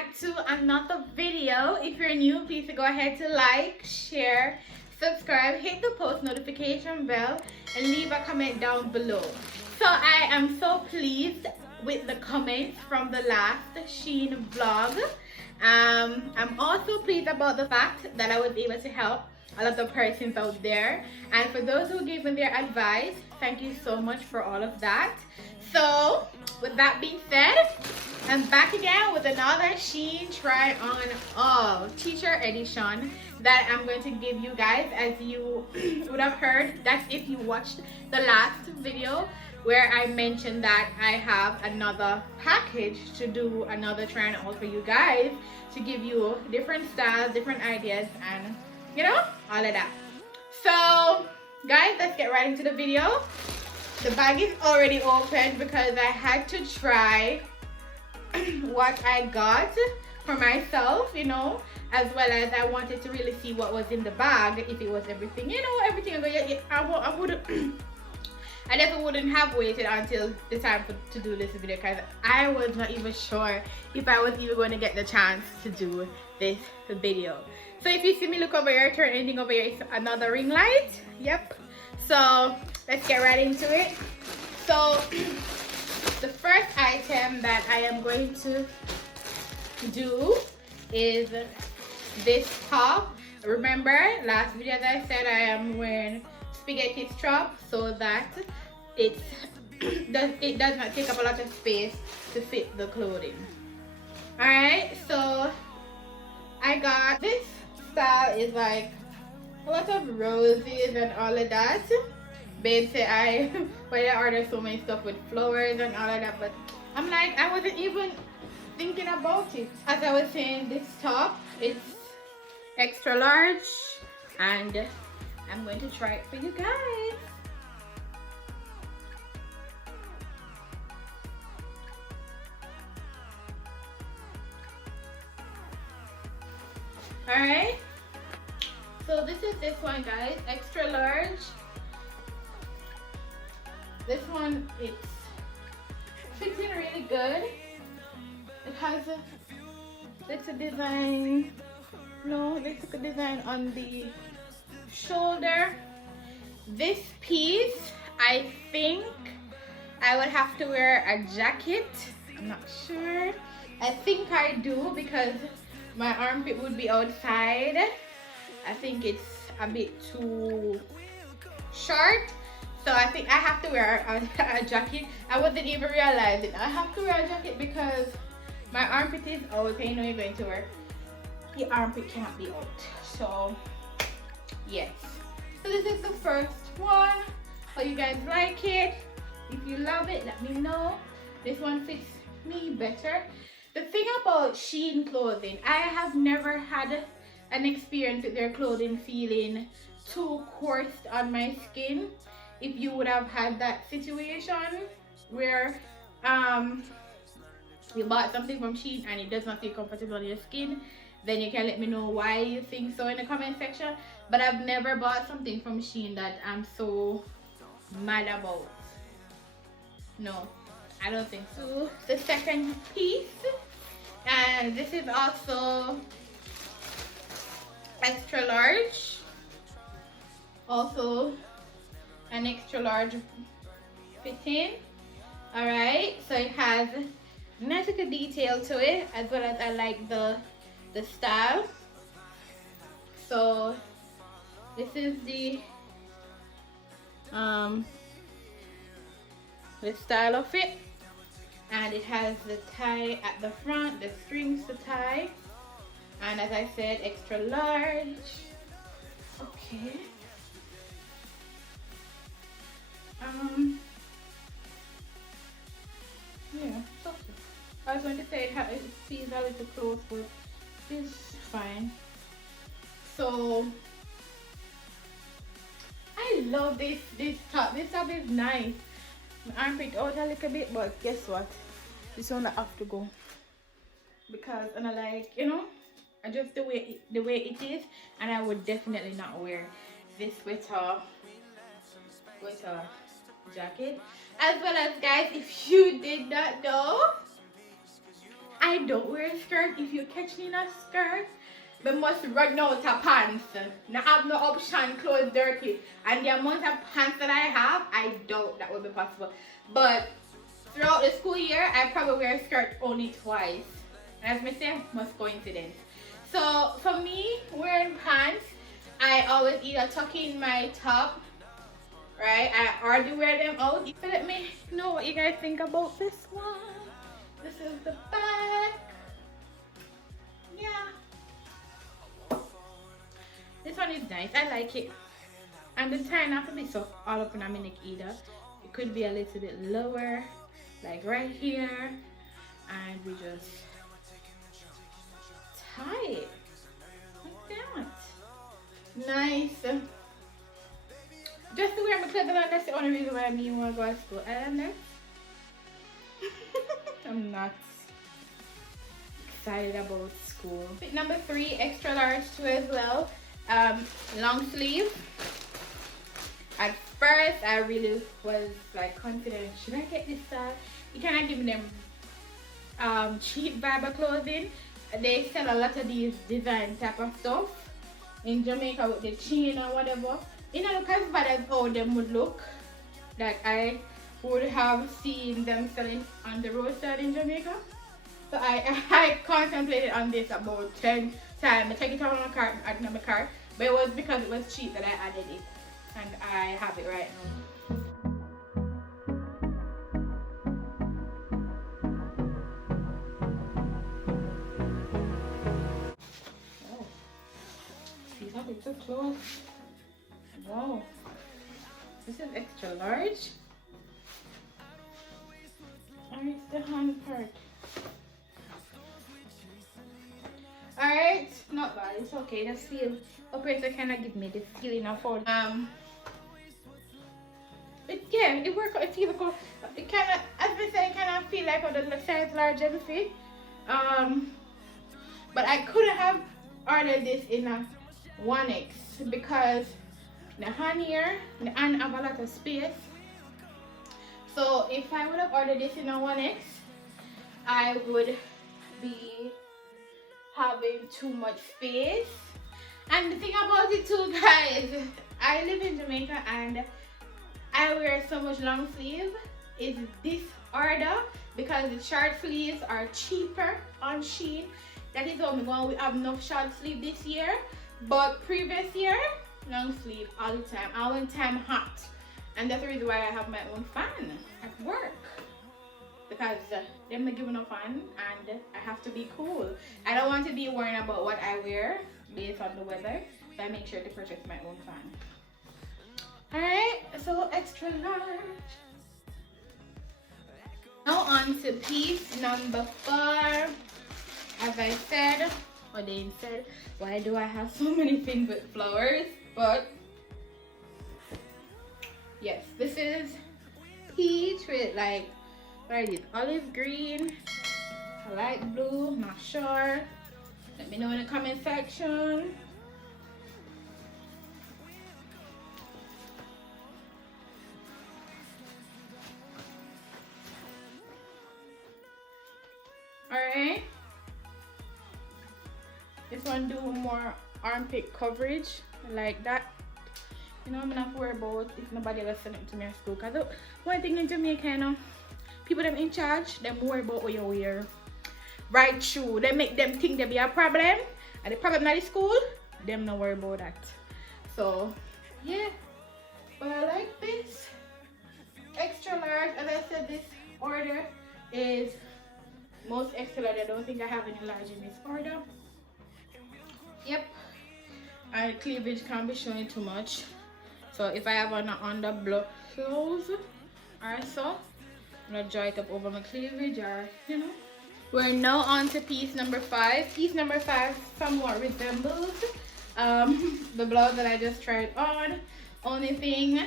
back to another video. If you're new, please go ahead to like, share, subscribe, hit the post notification bell, and leave a comment down below. So I am so pleased with the comments from the last Shein vlog. I'm also pleased about the fact that I was able to help a lot of persons out there, and for those who gave me their advice, thank you so much for all of that. So with that being said, I'm back again with another Shein try on all teacher edition that I'm going to give you guys. As you would have heard, that's if you watched the last video where I mentioned that I have another package to do another try on all for you guys, to give you different styles, different ideas, and you know, all of that. So guys, let's get right into the video. The bag is already open because I had to try what I got for myself, you know, as well as I wanted to really see what was in the bag, if it was everything, you know, everything. I wouldn't I definitely wouldn't have waited until the time to do this video, because I was not even sure if I was even going to get the chance to do this video. So if you see me look over here, turn anything over here, it's another ring light. Yep. So let's get right into it. So the first item that I am going to do is this top. Remember last video that I said I am wearing spaghetti strap so that it does not take up a lot of space to fit the clothing. Alright, so I got this style, is like a lot of roses and all of that. Babe said I ordered so many stuff with flowers and all of that, but I'm like, I wasn't even thinking about it. As I was saying, this top, it's extra large, and I'm going to try it for you guys. Alright, so this is this one, guys, extra large. This one, it's fitting really good. It has a little design, little design on the shoulder. This piece, I think I would have to wear a jacket. I'm not sure. I think I do, because my armpit would be outside. I think it's a bit too short, so I think I have to wear a jacket. I wasn't even realizing I have to wear a jacket because my armpit is out. I know you're going to wear, your armpit cannot be out. So yes, so this is the first one. Hope you guys like it. If you love it, let me know. This one fits me better. The thing about Shein clothing, I have never had an experience with their clothing feeling too coarse on my skin. If you would have had that situation where you bought something from Shein and it does not feel comfortable on your skin, then you can let me know why you think so in the comment section. But I've never bought something from Shein that I'm so mad about. No, I don't think so. The second piece, and this is also extra large, also an extra large fitting. All right, so it has nice little detail to it, as well as I like the style. So this is the style of it, and it has the tie at the front, the strings to tie, and as I said, extra large. Okay. Yeah, so I was going to say it feels a little close, but it's fine. So I love this top. This top is nice. My armpit out a little bit, but guess what? This one I have to go, because and I like, you know, I just the way it is, and I would definitely not wear this with a jacket. As well as, guys, if you did not know, I don't wear a skirt. If you catch me in a skirt, we must run out of pants. Now have no option, clothes dirty. And the amount of pants that I have, I doubt that will be possible. But throughout the school year, I probably wear a skirt only twice. As I say, must coincidence. So for me, wearing pants, I always either tuck in my top, right? I already wear them out. So let me know what you guys think about this one. This is the back. Yeah. This one is nice. I like it. And the tie not to be so all up in a minute either. It could be a little bit lower, like right here. And we just tie it. Like that. Nice. Just to wear my clothes on, that's the only reason why I want to go to school. And then I'm not excited about school. Fit number 3, extra large too as well. Long sleeve. At first, I really was like confident. Should I get this size? You cannot give them cheap vibe of clothing. They sell a lot of these design type of stuff in Jamaica with the chain or whatever. You know, look as bad as how them would look. That I would have seen them selling on the roadside in Jamaica. So I contemplated on this about 10 times. I take it out of my cart and add it in my cart. But it was because it was cheap that I added it. And I have it right now. Oh, these are a bit too close. Wow. This is extra large. And it's the hand part. Alright, not bad, it's okay. The feel operator kind of give me the feeling of all. It works. It feels cool. It kind of, as I say, kind of feel like the size large everything. But I could have ordered this in a 1X because the hand here, the hand have a lot of space. So if I would have ordered this in a 1X, I would be having too much space. And the thing about it too, guys, I live in Jamaica and I wear so much long sleeve. Is this order because the short sleeves are cheaper on Shein. That is only one we have enough short sleeve this year, but previous year long sleeve all the time. All the time hot, and that's the reason why I have my own fan at work. Because them not giving a fan and I have to be cool. I don't want to be worrying about what I wear based on the weather, so I make sure to purchase my own fan. Alright, so extra large. Now on to piece number 4. As I said, or they said, why do I have so many things with flowers? But yes, this is peach with like, what is it? Olive green, light blue, not sure. Let me know in the comment section. Alright. This one do more armpit coverage. I like that. You know, I'm not worried about if nobody else send it to me at school. Because one thing in Jamaica, you know, people them in charge, them worry about what you wear. Right shoe. They make them think there be a problem. And the problem at the school, them not worry about that. So, yeah. But I like this. Extra large. As I said, this order is most extra large. I don't think I have any large in this order. Yep. And cleavage can't be showing too much. So if I have an under clothes or so, I'm gonna draw it up over my cleavage, or you know. We're now on to piece number 5. Piece number 5 somewhat resembles the blouse that I just tried on. Only thing,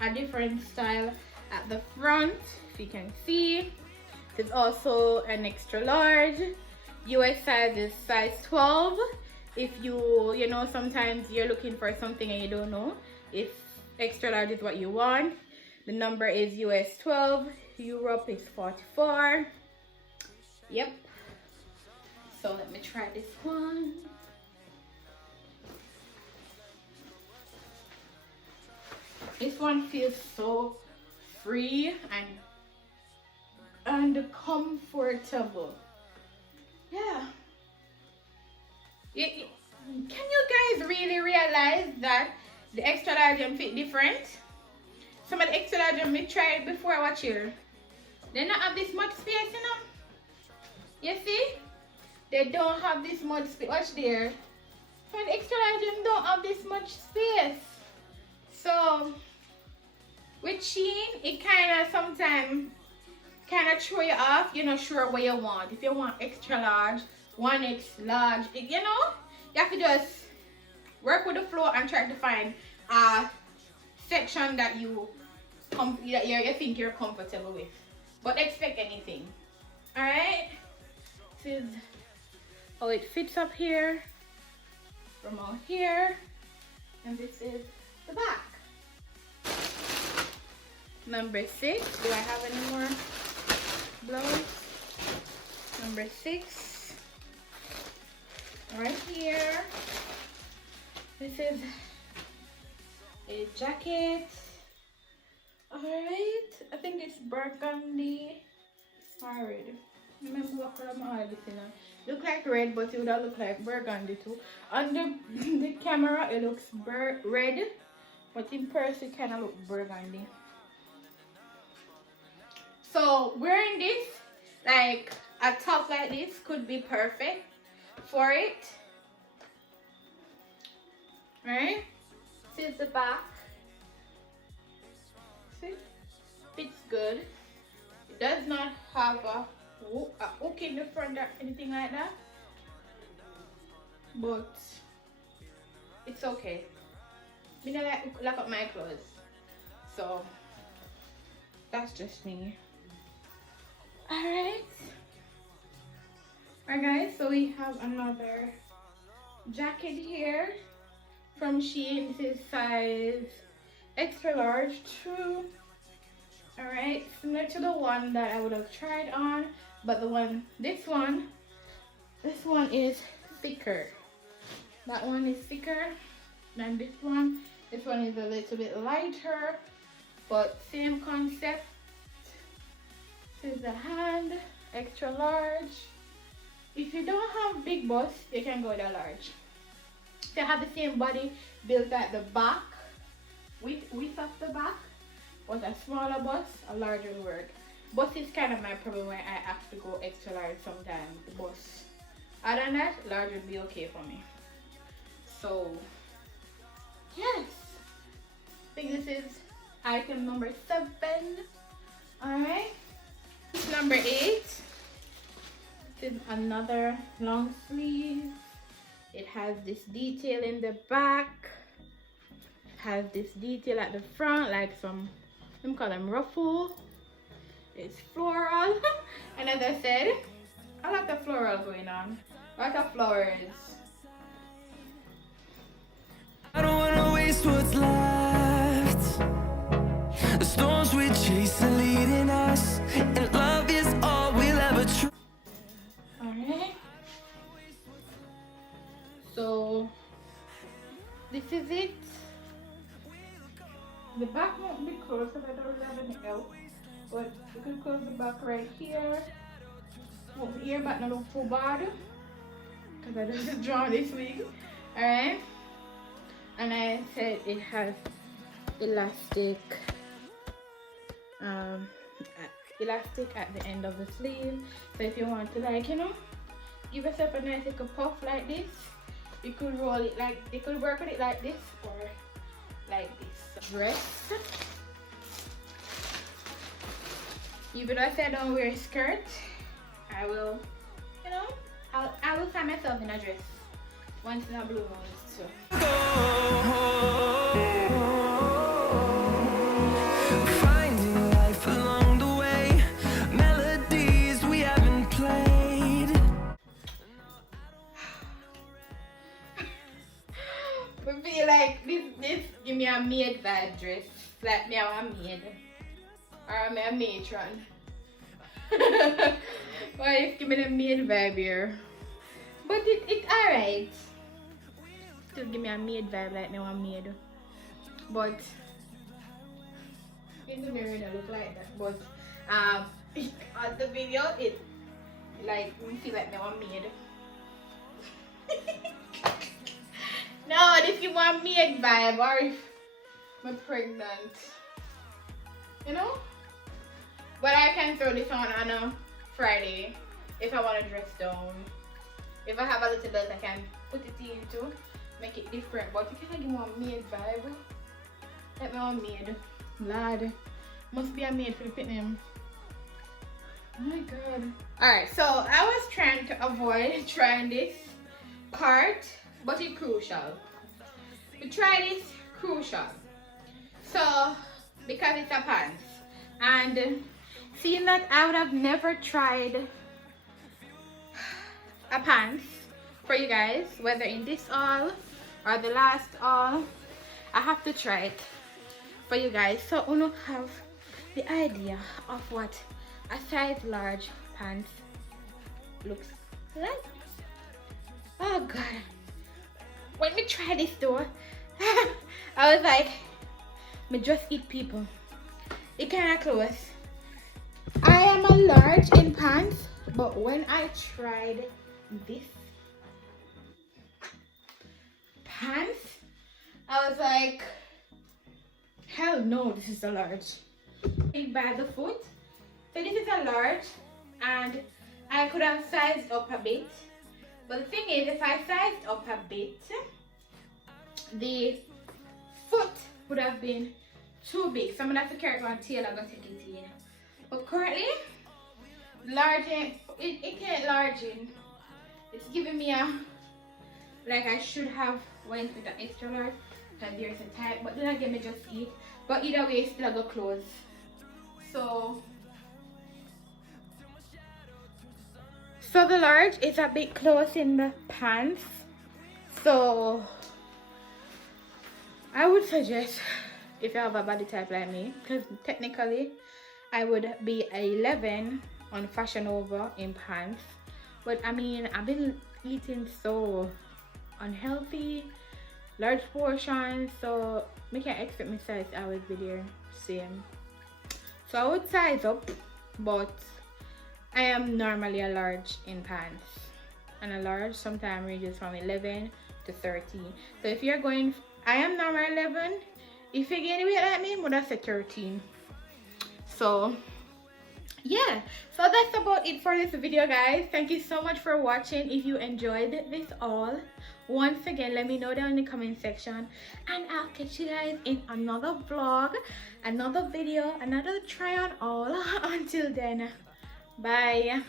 a different style at the front, if you can see. It's also an extra large. US size is size 12. If you know, sometimes you're looking for something and you don't know if extra large is what you want. The number is US 12. Europe is 44. Yep. So let me try this one. This one feels so free and comfortable. Yeah. Can you guys really realize that the extra large fit different? Some of the extra large I tried before I watch here. They don't have this much space, you know. You see? They don't have this much space. Watch there. For the extra large don't have this much space. So with Shein, it kind of sometimes kind of throw you off. You're not sure what you want. If you want extra large, 1X large, you know, you have to just work with the flow and try to find a section that you think you're comfortable with. But expect anything. Alright? This is how it fits up here from out here. And this is the back. Number 6. Do I have any more blouse? Number 6. Right here. This is a jacket. Alright. I think it's burgundy. Red. Remember what color I had this in. Look like red, but it would have look like burgundy too. On the camera it looks red, but in person it kinda look burgundy. So wearing this, like a top like this, could be perfect for it. Right? This is the back. See? Fits good. It does not have a hook in the front or anything like that. But it's okay. I don't like to lock up my clothes. So that's just me. Alright. Alright guys, so we have another jacket here from Shein. This is size extra large too. Alright, similar to the one that I would have tried on, but this one is thicker. That one is thicker than this one. This one is a little bit lighter, but same concept. This is the hand, extra large. If you don't have big bust, you can go with a large. If you have the same body built at the back, width of the back, but a smaller bust, a larger will work. Bust is kind of my problem where I have to go extra large sometimes, the bust. Other than that, large would be okay for me. So, yes. I think this is item number 7. Alright. Number 8. This is another long sleeve. It has this detail in the back. It has this detail at the front, like some call them ruffle. It's floral. And as I said, I like the floral going on. I like the flowers. I don't wanna waste what's left. The storms we chase are leading us, and love is all we'll ever try. Alright. So this is it. The back won't be closed because I don't really have any else. But you can close the back right here. Over here, but not look too bad. Because I just drawn this week. Alright. And I said it has elastic at the end of the sleeve. So if you want to, like, you know, give yourself a nice little puff like this, you could roll it like, you could work with it like this or like this. Dress. Even though I said I don't wear a skirt, I will, you know, I will find myself in a dress once in a blue moon too. Finding life along the way, melodies we haven't played. I feel like this give me a maid vibe dress, like me I'm a maid. Or I'm a matron. But it's giving me a maid vibe here. But it's alright. Still give me a maid vibe like me want maid. But in the mirror it look like that. But on the video it like me feel like me want maid. No, if you want maid vibe or if I'm pregnant. You know? But I can throw this on a Friday if I want to dress down. If I have a little belt, I can put it in too, make it different. But you can't give me a maid vibe. Let me one maid. Lad. Must be a maid for the pit name. Oh my god. Alright, so I was trying to avoid trying this cart, but it's crucial. We try this crucial. So, because it's a pants. And seeing that I would have never tried a pants for you guys, whether in this haul or the last haul, I have to try it for you guys so you don't have the idea of what a size large pants looks like. Oh god, when we try this though, I was like, me just eat people. It kind of close. I am a large in pants, but when I tried this pants, I was like, hell no, this is a large. By the foot, so this is a large, and I could have sized up a bit. But the thing is, if I sized up a bit, the foot would have been too big, so I'm gonna have to carry it on tail. I'm gonna take it in. But currently, large it can't large in. It's giving me a like I should have went with an extra large because there's a type, but then again, me just eat. But either way, it's still go close. So the large is a bit close in the pants. So I would suggest, if you have a body type like me, because technically I would be a 11 on Fashion Nova in pants, but I mean I've been eating so unhealthy, large portions, so I can't expect my size I would be there same. So I would size up, but I am normally a large in pants, and a large sometimes ranges from 11 to 13. So if you're going, I am normal 11. If you gain weight like me, would I say 13? So yeah, so that's about it for this video, guys. Thank you so much for watching. If you enjoyed this all, once again, let me know down in the comment section, and I'll catch you guys in another vlog, another video, another try on all. Until then, bye.